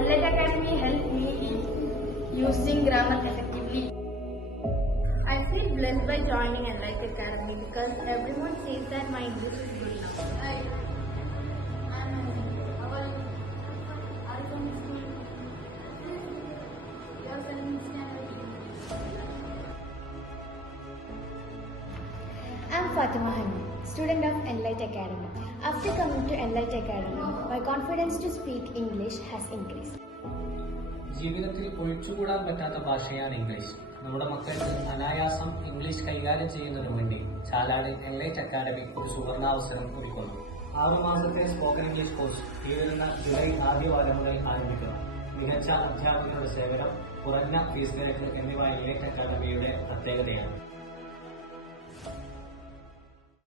Enlight Academy helped me in using grammar effectively. I feel blessed by joining Enlight Academy because everyone says that my English is good now. I'm Fatima Hamid, student of Enlight Academy. After coming to Enlight Academy, my confidence to speak English has increased. ജീവിതത്തിൽ ഒഴിച്ചുകൂടാൻ പറ്റാത്ത ഭാഷയാണ് ഇംഗ്ലീഷ്. നമ്മുടെ മക്കൾക്ക് അനായാസം ഇംഗ്ലീഷ് കൈകാര്യം ചെയ്യുന്നതിനു വേണ്ടി ചാലാട് എൻലൈറ്റ് അക്കാദമി ഒരു സുവർണാവസരം ഒരുക്കുന്നു. 6 മാസത്തെ സ്പോക്കൺ ഇംഗ്ലീഷ് കോഴ്സ് ഈ വരുന്ന ജൂലൈ ആദ്യവാരം മുതൽ ആരംഭിക്കുന്നു. മികച്ച അധ്യാപകരുടെ സേവനം, കുറഞ്ഞ ഫീസ് നിരക്ക് എന്നിവ എൻലൈറ്റ് അക്കാദമിയുടെ പ്രത്യേകതയാണ്.